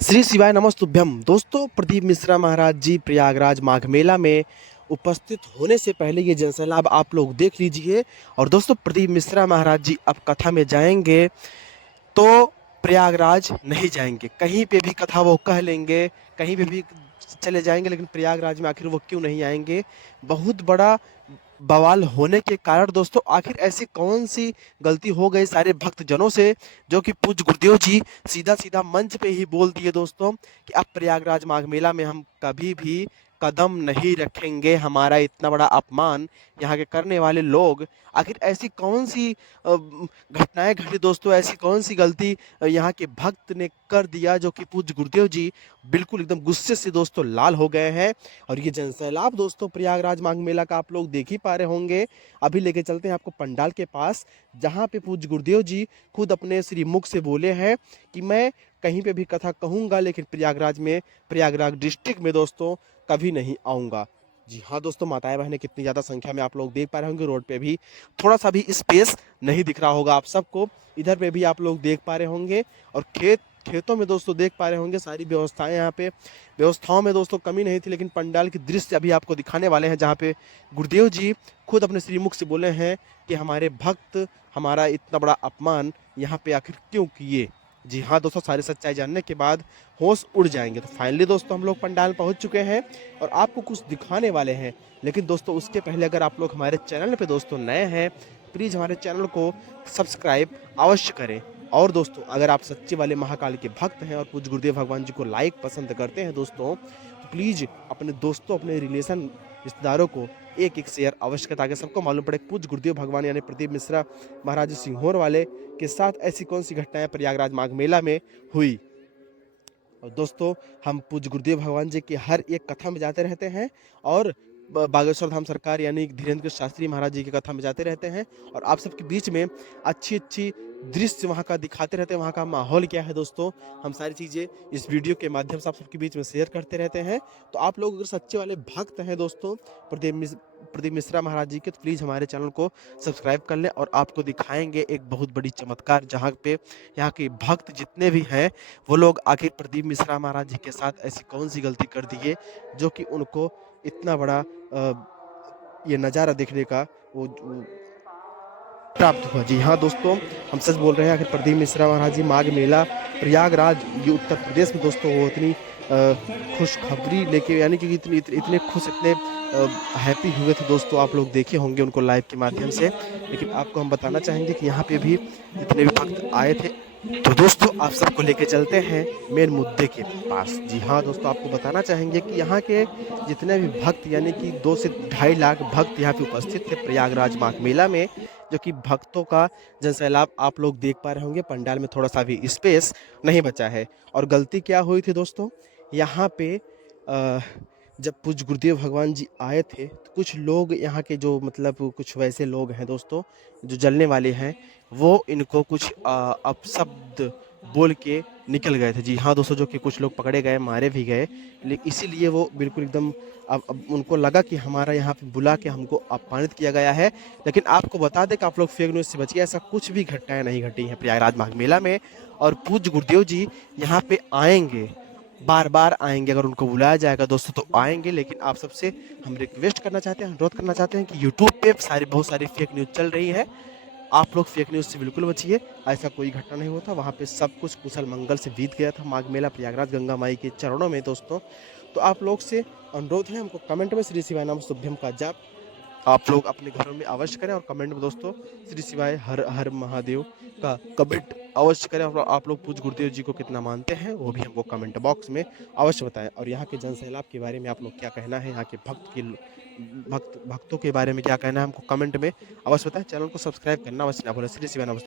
श्री शिवाय नमस्तुभ्यम। दोस्तों, प्रदीप मिश्रा महाराज जी प्रयागराज माघ मेला में उपस्थित होने से पहले ये जनसैलाब आप लोग देख लीजिए। और दोस्तों, प्रदीप मिश्रा महाराज जी अब कथा में जाएंगे तो प्रयागराज नहीं जाएंगे। कहीं पे भी कथा वो कह लेंगे, कहीं पे भी चले जाएंगे, लेकिन प्रयागराज में आखिर वो क्यों नहीं आएंगे? बहुत बड़ा बवाल होने के कारण दोस्तों, आखिर ऐसी कौन सी गलती हो गई सारे भक्तजनों से, जो कि पूज्य गुरुदेव जी सीधा सीधा मंच पे ही बोल दिए दोस्तों कि अब प्रयागराज माघ मेला में हम कभी भी कदम नहीं रखेंगे। हमारा इतना बड़ा अपमान यहाँ के करने वाले लोग, आखिर ऐसी कौन सी घटनाएं घटी दोस्तों, ऐसी कौन सी गलती यहाँ के भक्त ने कर दिया, जो कि पूज्य गुरुदेव जी बिल्कुल एकदम गुस्से से दोस्तों लाल हो गए हैं। और ये जनसैलाब दोस्तों प्रयागराज माघ मेला का आप लोग देख ही पा रहे होंगे। अभी लेके चलते हैं आपको पंडाल के पास, जहाँ पे पूज्य गुरुदेव जी खुद अपने श्री मुख से बोले हैं कि मैं कहीं पे भी कथा कहूंगा, लेकिन प्रयागराज डिस्ट्रिक्ट में दोस्तों कभी नहीं आऊंगा। जी हाँ दोस्तों, माताएं बहनें कितनी ज़्यादा संख्या में आप लोग देख पा रहे होंगे। रोड पे भी थोड़ा सा भी स्पेस नहीं दिख रहा होगा आप सबको। इधर पे भी आप लोग देख पा रहे होंगे, और खेतों में दोस्तों देख पा रहे होंगे। सारी व्यवस्थाएं यहाँ पे, व्यवस्थाओं में दोस्तों कमी नहीं थी, लेकिन पंडाल की दृश्य अभी आपको दिखाने वाले हैं, जहाँ पे गुरुदेव जी खुद अपने श्रीमुख से बोले हैं कि हमारे भक्त हमारा इतना बड़ा अपमान यहाँ पे आखिर क्यों किए। जी हाँ दोस्तों, सारी सच्चाई जानने के बाद होश उड़ जाएंगे। तो फाइनली दोस्तों हम लोग पंडाल पहुंच चुके हैं और आपको कुछ दिखाने वाले हैं। लेकिन दोस्तों उसके पहले अगर आप लोग हमारे चैनल पे दोस्तों नए हैं, प्लीज़ हमारे चैनल को सब्सक्राइब अवश्य करें। और दोस्तों, अगर आप सच्चे वाले महाकाल के भक्त हैं और पूज्य गुरुदेव भगवान जी को लाइक पसंद करते हैं दोस्तों, तो प्लीज़ अपने दोस्तों, अपने रिलेशन, रिश्तेदारों को एक एक शेयर अवश्य करें, ताकि सबको मालूम पड़े पूज्य गुरुदेव भगवान यानी प्रदीप मिश्रा महाराज सिंहोर वाले के साथ ऐसी कौन सी घटनाएं प्रयागराज माघ मेला में हुई। और दोस्तों, हम पूज्य गुरुदेव भगवान जी की हर एक कथा में जाते रहते हैं, और बागेश्वर धाम सरकार यानी धीरेन्द्र शास्त्री महाराज जी की कथा में जाते रहते हैं, और आप सबके बीच में अच्छी अच्छी दृश्य वहाँ का दिखाते रहते हैं। वहाँ का माहौल क्या है दोस्तों, हम सारी चीज़ें इस वीडियो के माध्यम से आप सबके बीच में शेयर करते रहते हैं। तो आप लोग अगर सच्चे वाले भक्त हैं दोस्तों प्रदीप मिश्रा महाराज जी के, तो प्लीज़ हमारे चैनल को सब्सक्राइब कर लें, और आपको दिखाएंगे एक बहुत बड़ी चमत्कार, जहाँ पे यहाँ के भक्त जितने भी हैं वो लोग आखिर प्रदीप मिश्रा महाराज जी के साथ ऐसी कौन सी गलती कर दी है, जो कि उनको इतना बड़ा ये नज़ारा देखने का वो प्राप्त हुआ। जी हाँ दोस्तों, हम सच बोल रहे हैं। आखिर प्रदीप मिश्रा महाराज जी माघ मेला प्रयागराज, ये उत्तर प्रदेश में दोस्तों, वो इतनी खुशखबरी लेके, यानी कि इतने खुश, इतने हैप्पी हुए थे दोस्तों। आप लोग देखे होंगे उनको लाइव के माध्यम से। लेकिन आपको हम बताना चाहेंगे कि यहाँ पे भी जितने भी भक्त आए थे, तो दोस्तों आप सबको लेके चलते हैं मेन मुद्दे के पास। जी हाँ दोस्तों, आपको बताना चाहेंगे कि यहाँ के जितने भी भक्त, यानी कि 2 से ढाई लाख भक्त यहाँ पे उपस्थित थे प्रयागराज माघ मेला में, जो कि भक्तों का जनसैलाब आप लोग देख पा रहे होंगे। पंडाल में थोड़ा सा भी स्पेस नहीं बचा है। और गलती क्या हुई थी दोस्तों, यहाँ पे जब पूज्य गुरुदेव भगवान जी आए थे, तो कुछ लोग यहाँ के, जो मतलब कुछ वैसे लोग हैं दोस्तों जो जलने वाले हैं, वो इनको कुछ अपशब्द बोल के निकल गए थे। जी हाँ दोस्तों, जो कि कुछ लोग पकड़े गए, मारे भी गए। लेकिन इसीलिए वो बिल्कुल एकदम, अब उनको लगा कि हमारा यहाँ पे बुला के हमको अपमानित किया गया है। लेकिन आपको बता दें कि आप लोग फेक न्यूज़ से बचिए, ऐसा कुछ भी घटनाएं नहीं घटी हैं प्रयागराज माघ मेला में। और पूज्य गुरुदेव जी यहाँ पे आएंगे, बार बार आएंगे। अगर उनको बुलाया जाएगा दोस्तों तो आएंगे। लेकिन आप सबसे हम रिक्वेस्ट करना चाहते हैं, अनुरोध करना चाहते हैं कि यूट्यूब पे बहुत सारी फेक न्यूज़ चल रही है। आप लोग फेक न्यूज़ से बिल्कुल बचिए। ऐसा कोई घटना नहीं हुआ था। वहाँ पे सब कुछ कुशल मंगल से बीत गया था माघ मेला प्रयागराज गंगा माई के चरणों में दोस्तों। तो आप लोग से अनुरोध है, हमको कमेंट में श्री शिवाय नाम शुभ्यम का जाप आप लोग अपने घरों में अवश्य करें, और कमेंट में दोस्तों श्री शिवाय हर हर महादेव का कमेंट अवश्य करें। और आप लोग पूज्य गुरुदेव जी को कितना मानते हैं वो भी हमको कमेंट बॉक्स में अवश्य बताएं। और यहाँ के जनसैलाब के बारे में आप लोग क्या कहना है, यहाँ के भक्तों के बारे में क्या कहना है, हमको कमेंट में अवश्य बताएं। चैनल को सब्सक्राइब करना अवश्य ना भूलें। श्री शिवाय नमस्ते।